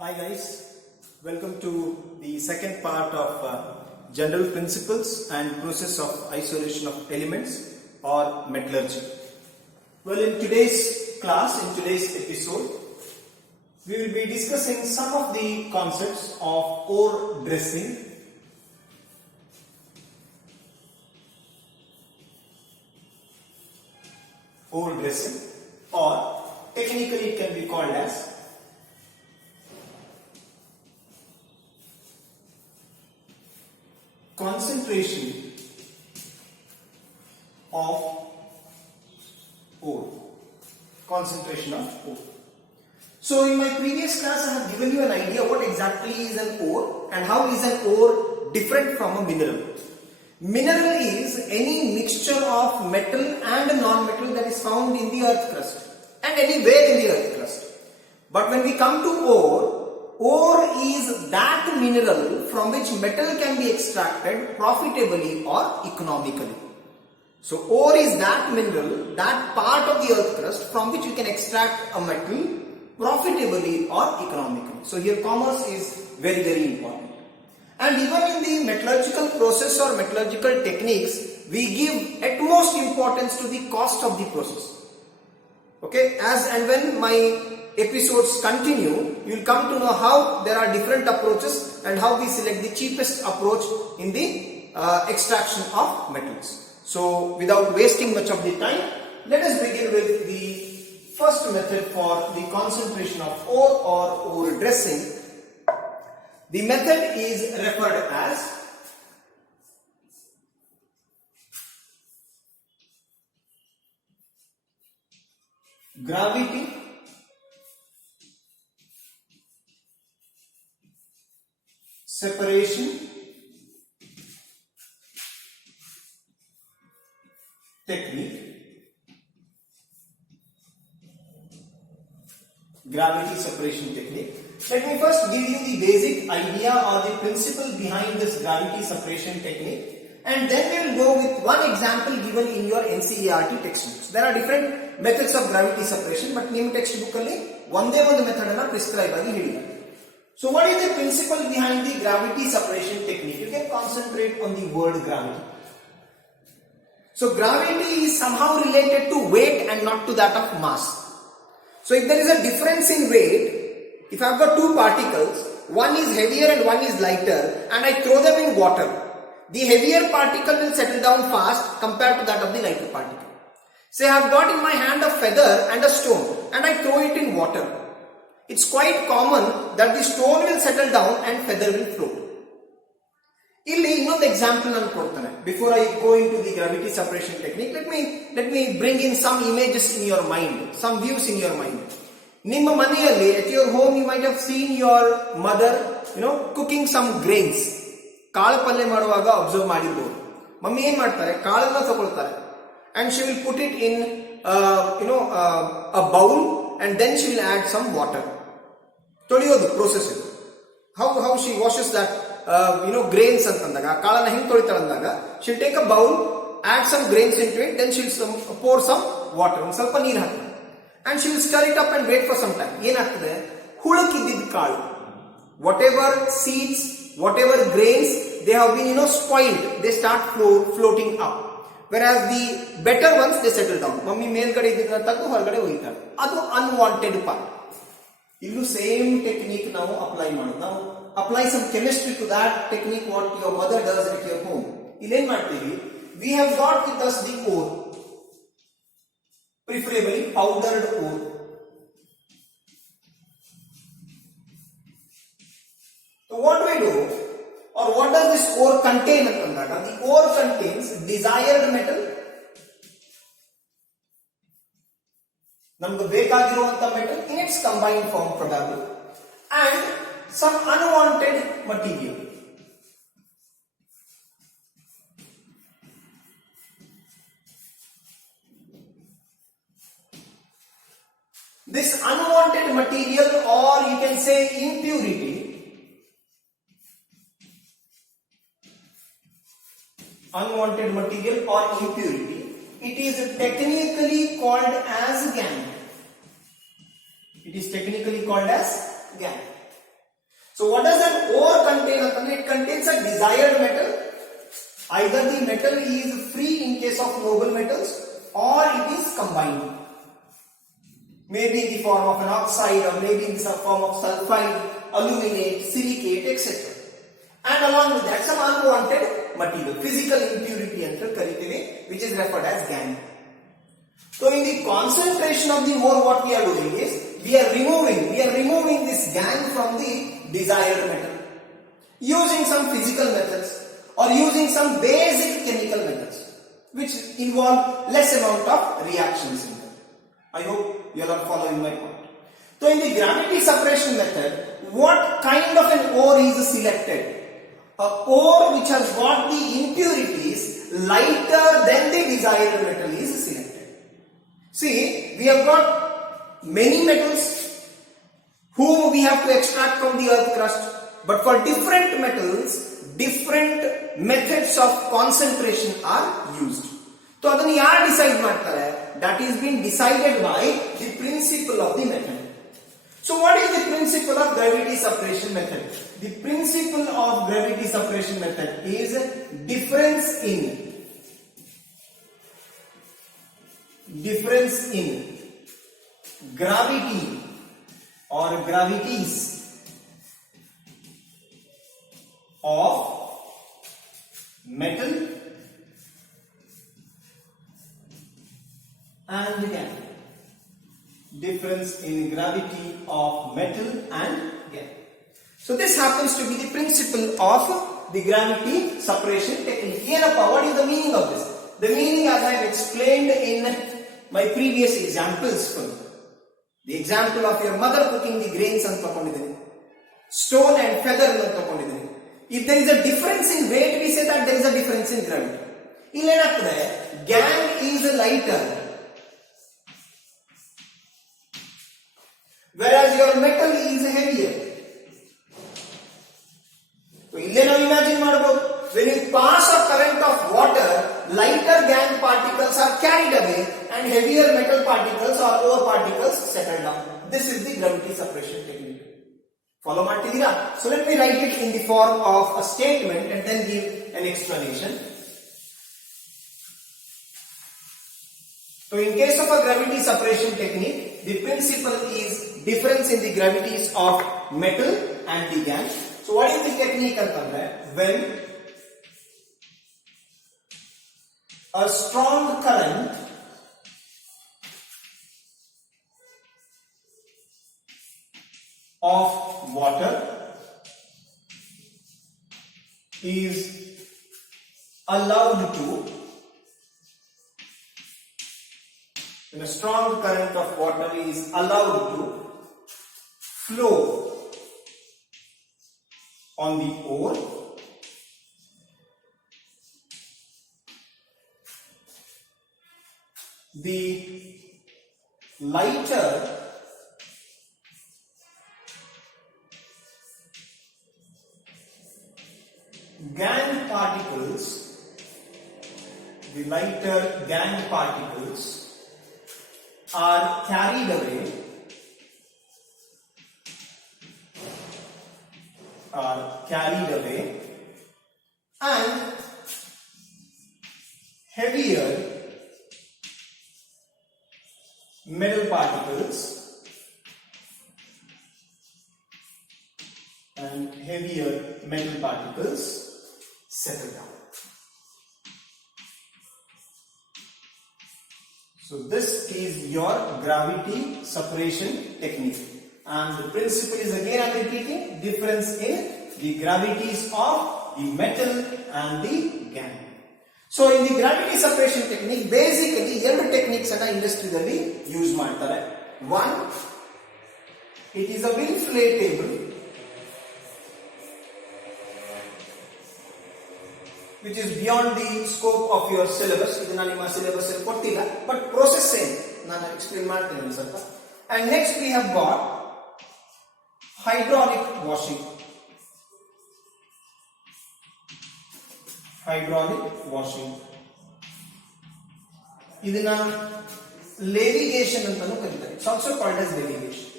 Hi guys, welcome to the second part of general principles and process of isolation of elements or metallurgy. Well, in today's class, in today's episode, we will be discussing some of the concepts of ore dressing, or technically it can be called as concentration of ore. Concentration of ore. So in my previous class I have given you an idea what exactly is an ore and how is an ore different from a mineral. Mineral is any mixture of metal and non-metal that is found in the earth crust and anywhere in the earth crust. But when we come to ore is that mineral from which metal can be extracted profitably or economically. So ore is that mineral, that part of the earth crust from which you can extract a metal profitably or economically. So here commerce is very, very important. And even in the metallurgical process or metallurgical techniques, we give utmost importance to the cost of the process. Okay, as and when my episodes continue, you will come to know how there are different approaches and how we select the cheapest approach in the extraction of metals. So without wasting much of the time, let us begin with the first method for the concentration of ore or ore dressing. The method is referred as gravity separation technique. Gravity separation technique. Let me first give you the basic idea or the principle behind this gravity separation technique, and then we will go with one example given in your NCERT textbooks. There are different methods of gravity separation, but ನಿಮ್ಮ textbook ಅಲ್ಲಿ ಒಂದೇ ಒಂದು method ಅನ್ನು prescribe ಆಗಿ ಹೇಳಿದ್ದಾರೆ. So what is the principle behind the gravity separation technique? You can concentrate on the word gravity. So gravity is somehow related to weight and not to that of mass. So if there is a difference in weight, if I have got two particles, one is heavier and one is lighter, and I throw them in water, the heavier particle will settle down fast compared to that of the lighter particle. Say I have got in my hand a feather and a stone and I throw it in water. It's quite common that the stone will settle down and feather will float. ಇಲ್ಲಿ ಇನ್ನೊಂದು example ನಾನು ಕೊಡ್ತೇನೆ. Before I go into the gravity separation technique, let me bring in some images in your mind, some views in your mind. ನಿಮ್ಮ ಮನೆಯಲ್ಲಿ at your home you might have seen your mother cooking some grains. ಕಾಳು ಪಲ್ಯ ಮಾಡುವಾಗ observe ಮಾಡಿರಬಹುದು. Mummy ಏನ್ ಮಾಡ್ತಾರೆ, ಕಾಳನ್ನ ತಗೊಳ್ತಾರೆ and she will put it in a bowl and then she will add some water. ತೊಳೆಯೋದು process ಇದು. How she washes that grains ಅಂತಂದಾಗ ಕಾಳನ್ನ ಹೆಂಗ್ ತೊಳಿತಾಳೆ ಅಂದಾಗ she'll take a bowl, add some grains into it, then she'll pour some water, ಒಂದು ಸ್ವಲ್ಪ ನೀರು ಹಾಕ್ತಾರೆ and she will stir it up and wait for some time. ಏನಾಗ್ತದೆ, ಹುಳುಕಿದ್ದಿದ್ದ ಕಾಳು, whatever seeds, whatever grains, they have been spoiled, they start floating up, whereas the better ones they settle down. Mummy ಮೇಲ್ಗಡೆ ಇದ್ದಿದ್ದನ್ನ ತೆಗೆದು ಹೊರಗಡೆ ಒಯ್ತಾರೆ, ಅದು unwanted part. ಇಲ್ಲೂ same technique ನಾವು apply ಮಾಡೋದು. ನಾವು apply some chemistry to that technique what your mother does at your home. Illen ಮಾಡ್ತೀವಿ, we have got with us the ore, preferably powdered ore. So what do we do, or what does this ore contain ಅಂತಂದಾಗ the ore contains desired metal, ನಮಗೆ ಬೇಕಾಗಿರುವಂತ metal in its combined form probably, and some unwanted material. This unwanted material, or you can say impurity, it is technically called as gangue. It is technically called as gangue. So what does that ore contain? It contains a desired metal. Either the metal is free in case of noble metals or it is combined. Maybe in the form of an oxide or maybe in the form of sulfide, aluminate, silicate, etc. And along with that some unwanted material, physical impurity anta kariteve, which is referred as gangue. So in the concentration of the ore, what we are doing is we are removing this gangue from the desired metal using some physical methods or using some basic chemical methods which involve less amount of reactions in them. I hope you are following my point. So in the gravity separation method, what kind of an ore is selected? A ore which has got the impurities lighter than the desired metal is selected. See, we have got many metals whom we have to extract from the earth crust, but for different metals, different methods of concentration are used. So adani yaar decide ಮಾಡ್ತಾರೆ? That is being decided by the principle of the method. So what is the principle of gravity separation method? The principle of gravity separation method is difference in gravity or gravities of metal and gangue. Difference in gravity of metal and gangue. So this happens to be the principle of the gravity separation technique. What is the meaning of this? The meaning, as I have explained in my previous examples, the example of your mother cooking the grains and stone and feather. If there is a difference in weight, we say that there is a difference in gravity. Gangue is lighter, whereas your metal is heavier. So imagine when you pass a current of water, lighter gangue particles are carried away and heavier metal particles or ore particles settle down. This is the gravity separation technique. Follow ಮಾಡ್ತಿದ್ದೀರಾ? So let me write it in the form of a statement and then give an explanation. So in case of a gravity separation technique, the principle is difference in the gravities of metal and the gangue. So what is the technique antandre? When a strong current of water is allowed to, when a strong current of water is allowed to flow on the ore, the lighter gangue particles are carried away and heavier metal particles settle down. So this is your gravity separation technique, and the principle is, again I am repeating, difference in the gravities of the metal and the gangue. So in the gravity separation technique, basically ಎರಡು techniques ಅನ್ನು ಇಂಡಸ್ಟ್ರಿಯಲ್ಲಿ use ಮಾಡ್ತಾರೆ. One, it is a inflatable, which is beyond the scope of your syllabus. ಇದನ್ನ ನಿಮ್ಮ syllabus ಅಲ್ಲಿ ಕೊಟ್ಟಿಲ್ಲ, but process same, ನಾನು explain ಮಾಡ್ತೀನಿ ಒಂದು ಸ್ವಲ್ಪ. And next we have got hydraulic washing. ಇದನ್ನ ಲೇವಿಗೇಷನ್ ಅಂತಾನೂ ಕರೀತಾರೆ. It's also called as ಲೇವಿಗೇಷನ್.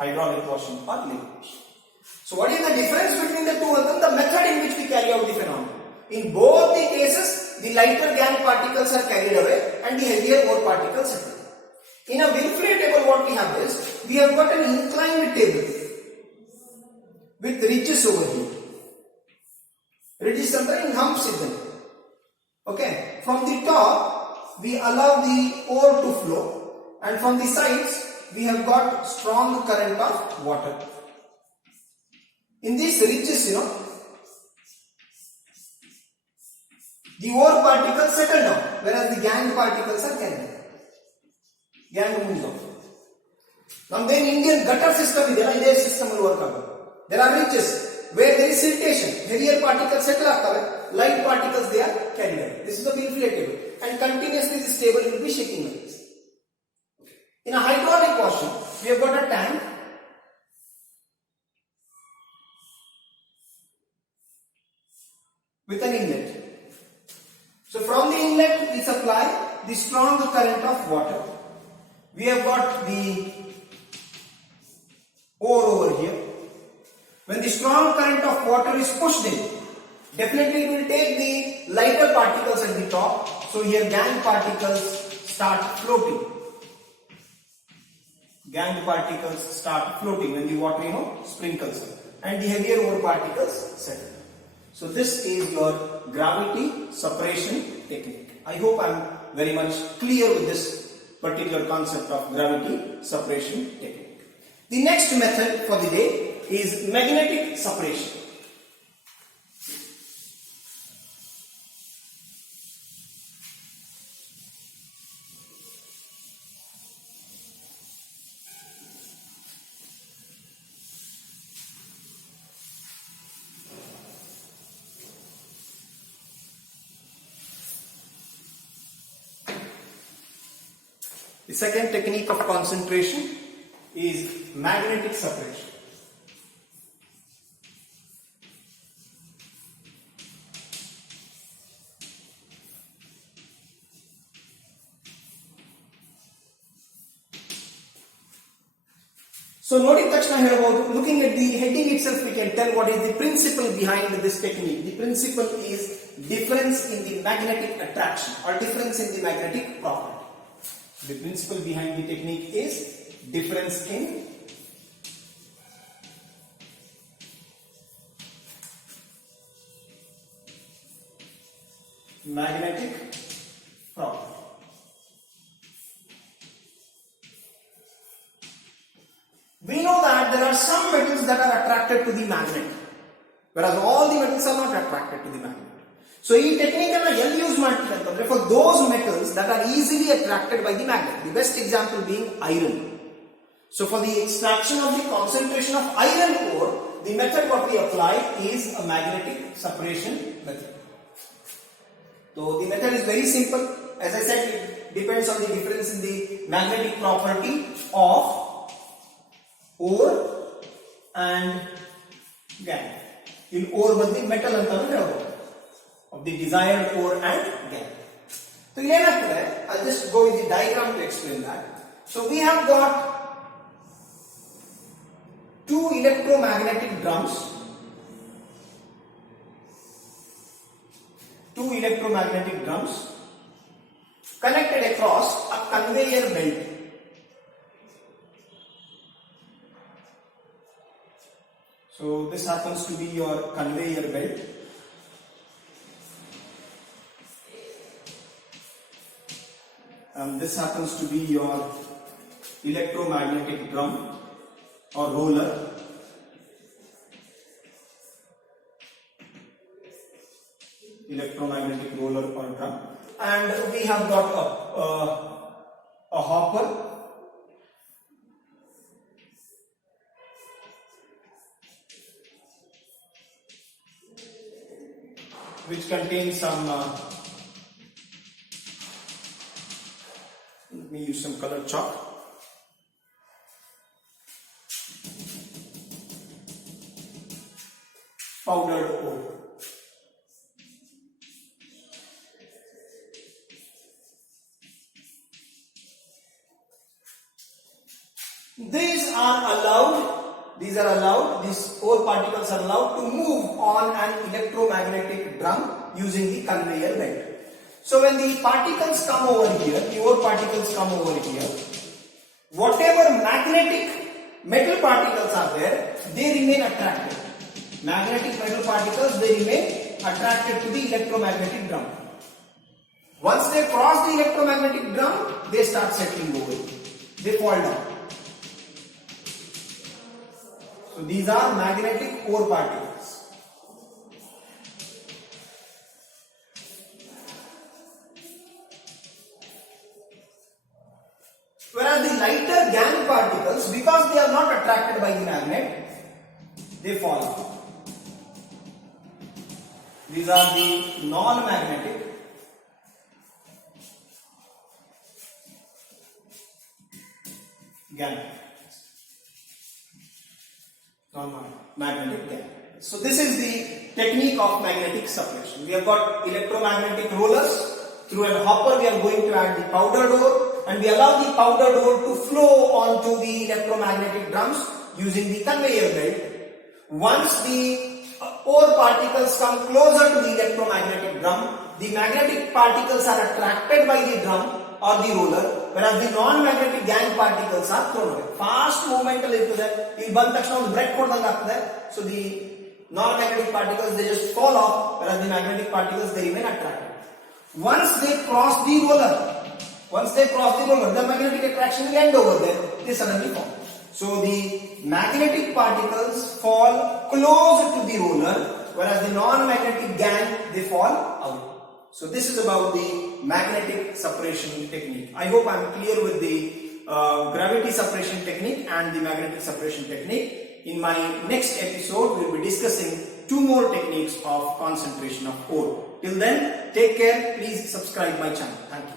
hydraulic washing or liquid washing. So what is the difference between the two of them? The method in which we carry out the phenomenon. In both the cases, the lighter gangue particles are carried away and the heavier ore particles settle. In a Winfrey table, what we have is, we have got an inclined table with ridges over here. Ridges and humps in them. Okay. From the top, we allow the ore to flow, and from the sides, we have got strong current of water. In these ridges, the ore particles settle down, whereas the gangue particles are carried. Gangue moves on. Now then Indian gutter system is system will work. There are ridges where there is siltation. Heavier particles settle after, light particles they are carried away. This is the Winfrey table, and continuously this table will be shaking like this. In a hydraulic washing, we have got a tank with an inlet. So from the inlet we supply the strong current of water. We have got the ore over here. When the strong current of water is pushed in, definitely it will take the lighter particles at the top. So here gangue particles start floating. Gangue particles start floating when the water sprinkles, and the heavier ore particles settle. So this is your gravity separation technique. I hope I am very much clear with this particular concept of gravity separation technique. The next method for the day is magnetic separation. The second technique of concentration is magnetic separation. So noting Takshana here about looking at the heading itself, we can tell what is the principle behind this technique. The principle is difference in the magnetic attraction or difference in the magnetic property. The principle behind the technique is difference in magnetic property. We know that there are some metals that are attracted to the magnet, whereas all the metals are not attracted to the magnet. So, this technique is for those metals that are easily attracted by the magnet. The best example being iron. So, for the extraction of the concentration of iron ore, the method what we apply is a magnetic separation method. So, the method is very simple. As I said, it depends on the difference in the magnetic property of ore and gangue. In ore, the metal of the desired ore and gangue. So, I'll just go with the diagram to explain that. So, we have got two electromagnetic drums. Two electromagnetic drums connected across a conveyor belt. So, this happens to be your conveyor belt. And this happens to be your electromagnetic drum or roller. Electromagnetic roller or drum. And we have got a hopper. Which contains some let me use some colored chalk. Powdered ore. These are allowed, these ore particles are allowed to move on an electromagnetic drum using the conveyor belt. So when the particles come over here, the ore particles come over here, whatever magnetic metal particles are there, they remain attracted. Magnetic metal particles, they remain attracted to the electromagnetic drum. Once they cross the electromagnetic drum, they start settling over. They fall down. So these are magnetic ore particles. Whereas the lighter gangue particles, because they are not attracted by the magnet, they fall. These are the non-magnetic gangue. Non-magnetic gangue. So this is the technique of magnetic suppression. We have got electromagnetic rollers. Through a hopper we are going to add the powdered ore, and we allow the powdered ore to flow onto the electromagnetic drums using the conveyor belt. Once the ore particles come closer to the electromagnetic drum, the magnetic particles are attracted by the drum or the roller, whereas the non-magnetic gangue particles are thrown away. Fast movement irutade. So the non-magnetic particles, they just fall off, whereas the magnetic particles, they remain attracted. Once they cross the roller, the magnetic attraction will end over there. They suddenly fall. So the magnetic particles fall closer to the roller, whereas the non-magnetic gangue, they fall out. So this is about the magnetic suppression technique. I hope I am clear with the gravity suppression technique and the magnetic suppression technique. In my next episode, we will be discussing 2 more techniques of concentration of ore. Till then, take care. Please subscribe my channel. Thank you.